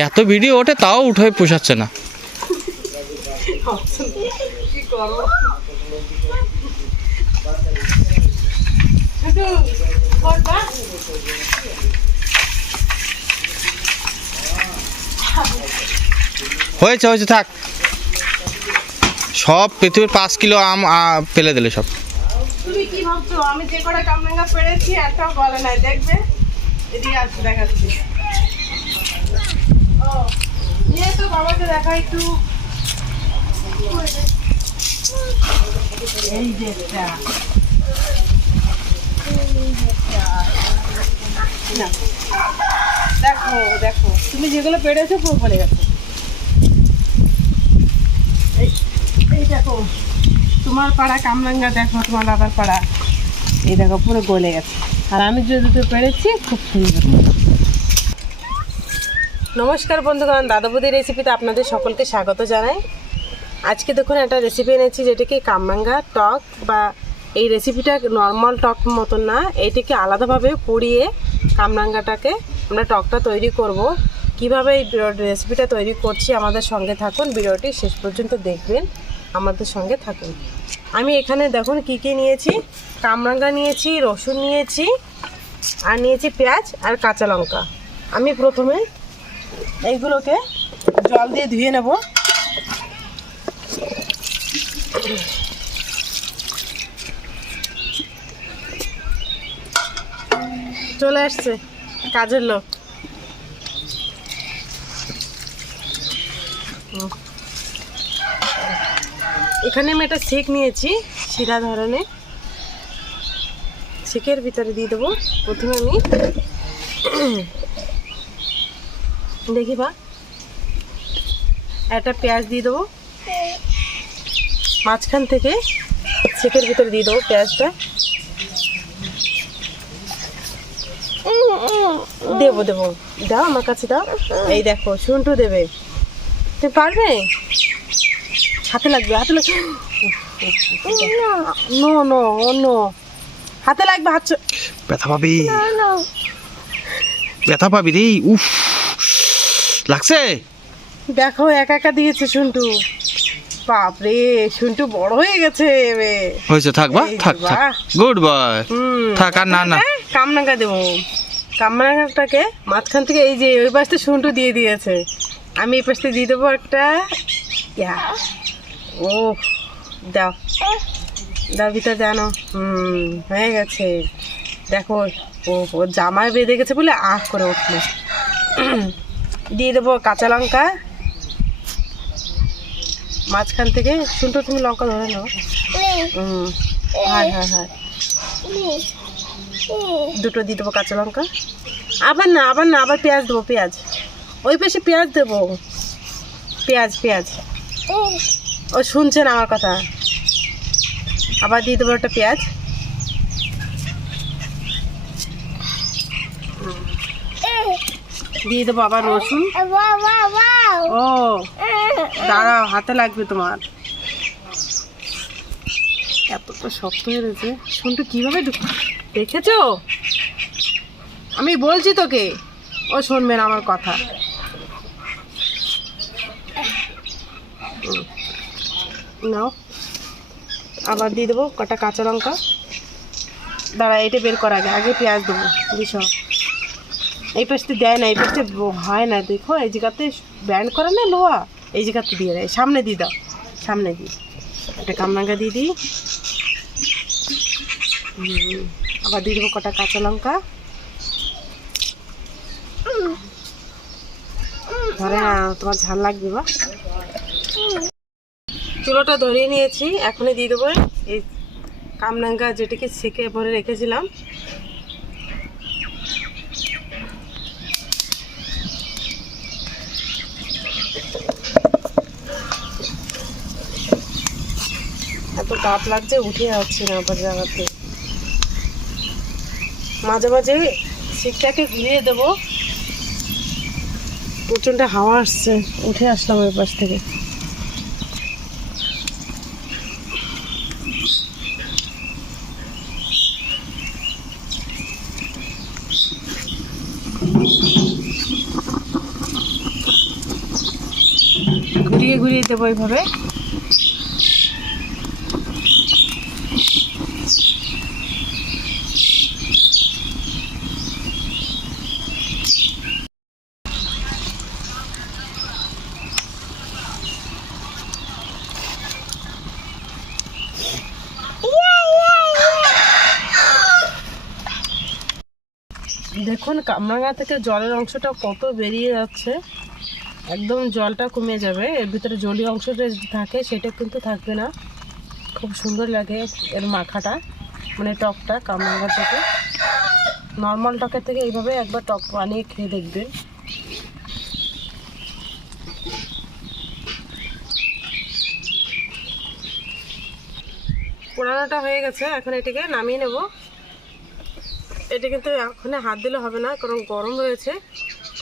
এত ভিডিও ওঠে তাও উঠে পোষাচ্ছে না। হয়েছে হয়েছে থাক, সব পৃথিবীর 5 কিলো আম ফেলে দিলে সব। তুমি কি ভাবছো আমি যে কটা কামরাঙ্গা পেরেছি একটাও গলে নাই, দেখবে এদিকে আসছে দেখাচ্ছি। ও নিয়ে তো বাবাকে দেখা একটু। এই যে দেখো দেখো তুমি যেগুলো পেরেছো পুরো ফলে গেছে। এই দেখো তোমার পাড়া কামরাঙ্গা, দেখো তোমার দাদার পাড়া, এই দেখো পুরো গলে গেছে। আর আমি যে দুটো পেরেছি খুব সুন্দর। নমস্কার বন্ধুগণ, দাদা বৌদির রেসিপিতে আপনাদের সকলকে স্বাগত জানাই। আজকে দেখুন একটা রেসিপি এনেছি যেটাকে কামরাঙ্গা টক, বা এই রেসিপিটা নর্মাল টক মতন না, এটাকে আলাদাভাবে পুড়িয়ে কামরাঙ্গাটাকে আমরা টকটা তৈরি করব। কিভাবে এই রেসিপিটা তৈরি করছি আমাদের সঙ্গে থাকুন, ভিডিওটি শেষ পর্যন্ত দেখবেন, আমাদের সঙ্গে থাকুন। আমি এখানে দেখুন কি কি নিয়েছি। কামরাঙ্গা নিয়েছি, রসুন নিয়েছি, আর নিয়েছি পেঁয়াজ আর কাঁচা লঙ্কা। আমি প্রথমে এইগুলোকে জল দিয়ে ধুয়ে নেব। চলে আসছে কাজের লোক। এখানে আমি একটা শেক নিয়েছি, শিরা ধরনের। শেকের ভিতরে দিয়ে দেবো প্রথমে আমি, দেখি বা একটা পেঁয়াজ দিয়ে দেবো মাঝখান থেকে, শেকের ভিতরে দিয়ে দেবো পেঁয়াজটা। দেবো দেবো, দাও আমার কাছে দাও। এই দেখো শুনটু দেবে, তুমি পারবে? হাতে লাগবে, হাতে লাগবে। নো নো নো, হাতে লাগবে, হাত ব্যথা পাবি, ব্যথা পাবি রে। উফ লাগছে। দেখো একা একা দিয়েছে শুনটু। বাপরে শুনটু বড় হয়ে গেছে। হয়েছে থাক বা, থাক থাক, গুড বয়, থাক। আর না না, কামরাঙ্গা দেবো। কামরাঙ্গাটাকে মাঝখান থেকে, এই যে ওই পাশে শুনটু দিয়ে দিয়েছে, আমি এই পাশে দিয়ে দেবো একটা। ও দাও দাও, ভিতরে জানো। হয়ে গেছে। দেখো ও জামায় বেঁধে গেছে বলে আহ করে উঠলো। দিয়ে দেবো কাঁচা লঙ্কা মাঝখান থেকে। শুনতো তুমি লঙ্কা ধরে নাও। হ্যাঁ হ্যাঁ হ্যাঁ, দুটো দিয়ে দেবো কাঁচা লঙ্কা। আবার না আবার না, আবার পেঁয়াজ দেবো, পেঁয়াজ ওই পাশে পেঁয়াজ দেবো, পেঁয়াজ পেঁয়াজ। ও শুনছে না আমার কথা। আবার দিয়ে দেবো একটা পেঁয়াজ। দিয়ে দেবো আবার রসুন। ও দাঁড়াও, হাতে লাগবে তোমার। এতটা শক্ত হয়ে গেছে শুনটু, কিভাবে দেখেছো? আমি বলছি তোকে, ও শুনবে না আমার কথা। নাও, আবার দিয়ে দেবো কটা কাঁচা লঙ্কা। দাঁড়া, এটা বের করা আগে, আগে পেঁয়াজ দেবো। দিস এই পাশে দেয় না, এই পাশে হয় না। দেখো এই জায়গাতে ব্যান্ড করে না লোহা, এই জায়গাতে দিয়ে দেয়। সামনে দিয়ে দাও, সামনে দিই। একটা কামরাঙ্গা দিয়ে দিই। আবার দিয়ে দেবো কটা কাঁচা লঙ্কা। ধরে না, তোমার ঝাল লাগবে বা। চুলোটা ধরিয়ে নিয়েছি, এখনই দিয়ে দেবো এই কামরাঙ্গা যেটাকে সেকে ভরে রেখেছিলাম। এত তাপ লাগছে, উঠে যাচ্ছে না আবার জায়গাতে। মাঝে মাঝে শিকটাকে ঘুরিয়ে দেবো। প্রচণ্ড হাওয়া আসছে, উঠে আসলাম ওই পাশ থেকে। ঘুরিয়ে ঘুরিয়ে দেবো এইভাবে। দেখুন কামরাঙ্গা থেকে জলের অংশটা কত বেরিয়ে যাচ্ছে, একদম জলটা কমে যাবে, এর ভিতরে জলীয় অংশটা থাকে সেটা কিন্তু থাকবে না। খুব সুন্দর লাগে এর মাখাটা, মানে টকটা কামরাঙ্গা থেকে। নর্মাল টকের থেকে এইভাবে একবার টক বানিয়ে খেয়ে দেখবেন। পোড়ানোটা হয়ে গেছে, এখন এটাকে নামিয়ে নেব। এটা কিন্তু এখন হাত দিলে হবে না, কারণ গরম রয়েছে,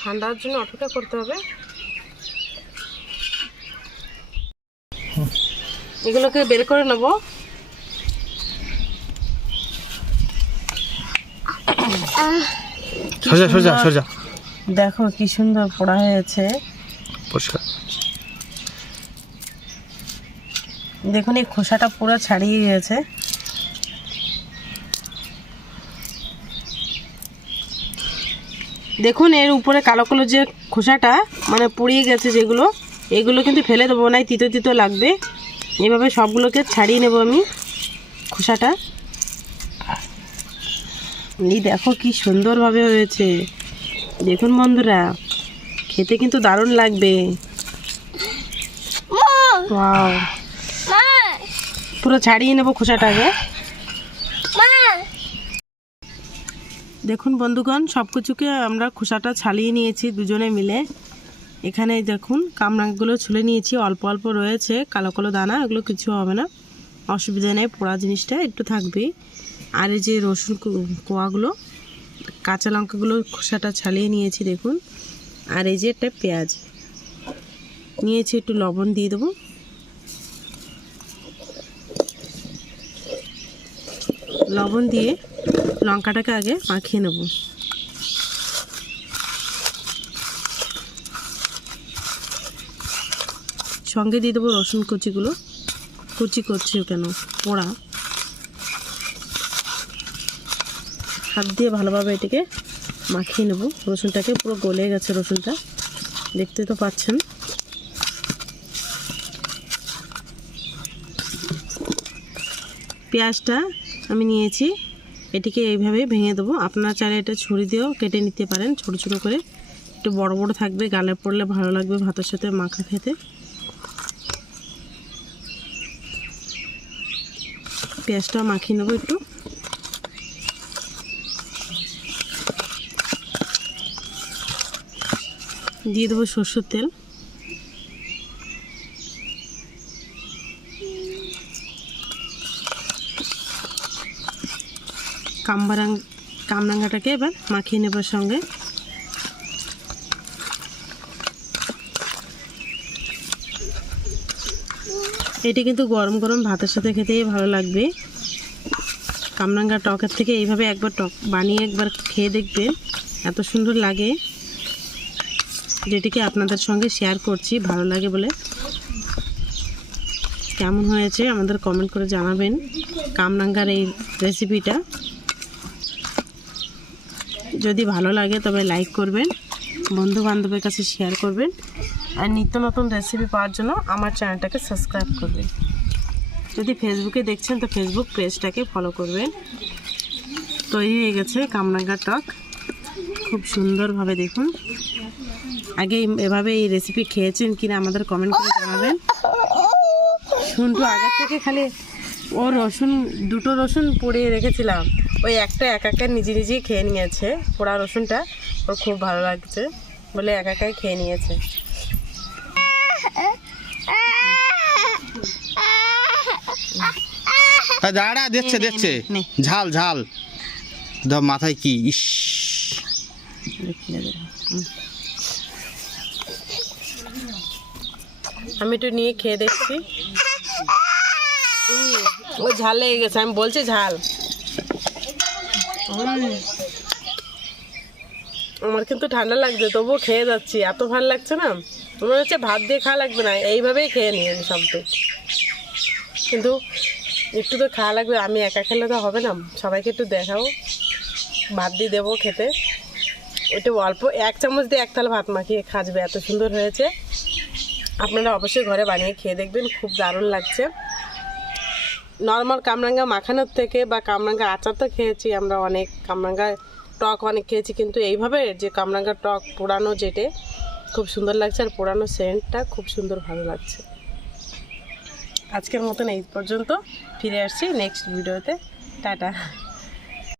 ঠান্ডার জন্য অপেক্ষা করতে হবে। এগুলোকে বের করে নেব। দেখো কি সুন্দর পোড়া হয়েছে। দেখুন এই খোসাটা পুরো ছাড়িয়ে গেছে। দেখুন এর উপরে কালো কালো যে খোসাটা মানে পুড়িয়ে গেছে যেগুলো, এগুলো কিন্তু ফেলে দেবো না, তিতো তিতো লাগবে। এভাবে সবগুলোকে ছাড়িয়ে নেব আমি খোসাটা। এই দেখো কি সুন্দরভাবে হয়েছে, দেখুন বন্ধুরা, খেতে কিন্তু দারুণ লাগবে। ওয়াও, পুরো ছাড়িয়ে নেব খোসাটাকে। দেখুন বন্ধুগণ, সব কিছুকে আমরা খোসাটা ছাড়িয়ে নিয়েছি দুজনে মিলে। এখানে দেখুন কামরাঙ্গাগুলো ছুলে নিয়েছি, অল্প অল্প রয়েছে কালো কালো দানা, এগুলো কিছু হবে না, অসুবিধা নেই, পোড়া জিনিসটা একটু থাকবেই। আর এই যে রসুন কোয়াগুলো, কাঁচা লঙ্কাগুলো খোসাটা ছাড়িয়ে নিয়েছি দেখুন। আর এই যে একটা পেঁয়াজ নিয়েছি, একটু লবণ দিয়ে দেবো। লবণ দিয়ে লঙ্কাটাকে আগে মাখিয়ে নেব। সঙ্গে দিয়ে দেবো রসুন কুচিগুলো, কুচি করছি কেন, পোড়া। হাত দিয়ে ভালোভাবে এটাকে মাখিয়ে নেব। রসুনটাকে পুরো গলে গেছে, রসুনটা দেখতে তো পাচ্ছেন। পেঁয়াজটা আমি নিয়েছি, এটিকে এইভাবে ভেঙে দেবো। আপনারা চাইলে এটা ছুরি দিয়েও কেটে নিতে পারেন ছোটো ছোটো করে, একটু বড় বড় থাকবে, গালে পড়লে ভালো লাগবে ভাতের সাথে মাখা খেতে। পেঁয়াজটা মাখিয়ে নেবো একটু। দিয়ে দেবো সরষের তেল। কামরাঙ্গাটাকে এবার মাখিয়ে নেবার সঙ্গে। এটি কিন্তু গরম গরম ভাতের সাথে খেতেই ভালো লাগবে। কামরাঙ্গা টকের থেকে এইভাবে একবার টক বানিয়ে একবার খেয়ে দেখবেন, এত সুন্দর লাগে, যেটিকে আপনাদের সঙ্গে শেয়ার করছি ভালো লাগে বলে। কেমন হয়েছে আমাদের কমেন্ট করে জানাবেন কামরাঙ্গার এই রেসিপিটা। যদি ভালো লাগে তবে লাইক করবেন, বন্ধু বান্ধবের কাছে শেয়ার করবেন, আর নিত্য নতুন রেসিপি পাওয়ার জন্য আমার চ্যানেলটাকে সাবস্ক্রাইব করবেন। যদি ফেসবুকে দেখছেন তো ফেসবুক পেজটাকে ফলো করবেন। তৈরি হয়ে গেছে কামরাঙ্গা টক, খুব সুন্দরভাবে। দেখুন আগে এভাবে এই রেসিপি খেয়েছেন কিনা আমাদের কমেন্ট করে জানাবেন। শুনটু আগে থেকে খালি ও রসুন, দুটো রসুন পুড়িয়ে রেখেছিলাম, ওই একটা একা নিজে নিজেই খেয়ে নিয়েছে। পোড়া রসুনটা ওর খুব ভালো লাগছে বলে একাই খেয়ে নিয়েছে। দাঁড়া, দেখছে দেখছে, ঝাল ঝাল দাও মাথায় কি, ইস আমি একটু নিয়ে খেয়ে দেখছি। ও ঝাল লেগে গেছে, আমি বলছি ঝাল। আমার কিন্তু ঠান্ডা লাগছে, তবুও খেয়ে যাচ্ছি, এত ভালো লাগছে না, মনে হচ্ছে ভাত দিয়ে খাওয়া লাগবে না, এইভাবেই খেয়ে নিই আমি সবটু। কিন্তু একটু তো খাওয়া লাগবে, আমি একা খেলে তো হবে না, সবাইকে একটু দেখাও, ভাত দিয়ে দেবো খেতে। একটু অল্প 1 চামচ দিয়ে 1 থালা ভাত মাখিয়ে খাজবে, এত সুন্দর হয়েছে। আপনারা অবশ্যই ঘরে বানিয়ে খেয়ে দেখবেন, খুব দারুণ লাগছে। নর্মাল কামরাঙ্গা মাখানোর থেকে বা কামরাঙ্গা আচার তো খেয়েছি আমরা অনেক, কামরাঙ্গা টক অনেক খেয়েছি, কিন্তু এইভাবে যে কামরাঙ্গা টক পোড়ানো যেটা খুব সুন্দর লাগছে, আর পোড়ানো সেন্টটা খুব সুন্দর ভালো লাগছে। আজকের মতন এই পর্যন্ত, ফিরে আসছি নেক্সট ভিডিওতে, টাটা।